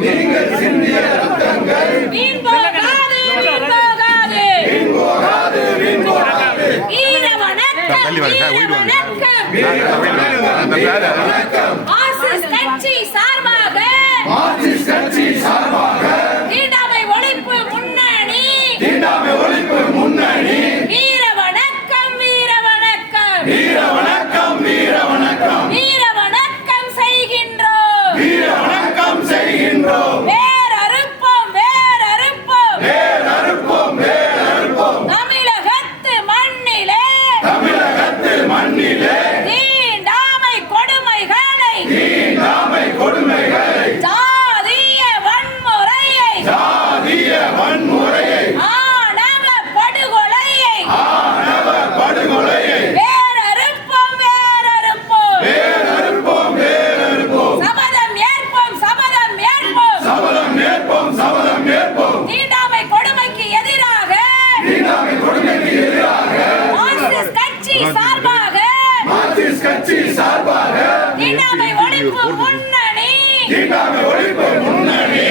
நீங்கள் சிந்திய ரத்தங்கள் வீண் போகாது வீண் போகாது வீண் போகாது வீண் போகாது வீர வணக்கம் வீர வணக்கம் மார்க்சிஸ்ட் கட்சி சார்பாக மார்க்சிஸ்ட் கட்சி சார்பாக தீண்டாமை ஒழிப்பு முன்னணி தீண்டாமை ஒழிப்பு முன்னணி வீர வணக்கம் வீர வணக்கம் வீர வணக்கம் வீர வணக்கம் வீர வணக்கம் செய்கின்றோம் வீர வணக்கம் செய்கின்றோம் வேரறுப்போம் வேரறுப்போம் வேரறுப்போம் வேரறுப்போம் தமிழகத்து மண்ணிலே தமிழகத்தில் மண்ணிலே தீண்டாமை கொடுமைகளை தீண்டாமை கொடுமைகளை ஜாதிய வன்முறையை ஜாதிய வன்முறையை ஆணவ படுகொலையை ஆணவ படுகொலையை வேரறுப்போம் வேரறுப்போம் வேரறுப்போம் வேரறுப்போம் சபதம் ஏற்போம் சபதம் ஏற்போம் சபதம் ஏற்போம் சபதம் ஏற்போம் தீண்டாமை கொடுமைக்கு எதிராக தீண்டாமை கொடுமைக்கு எதிராக மார்க்சிஸ்ட் கட்சி சார்பாக மார்க்சிஸ்ட் கட்சி சார்பாக தீண்டாமை ஒழிப்பு முன்னணி தீண்டாமை ஒழிப்பு முன்னணி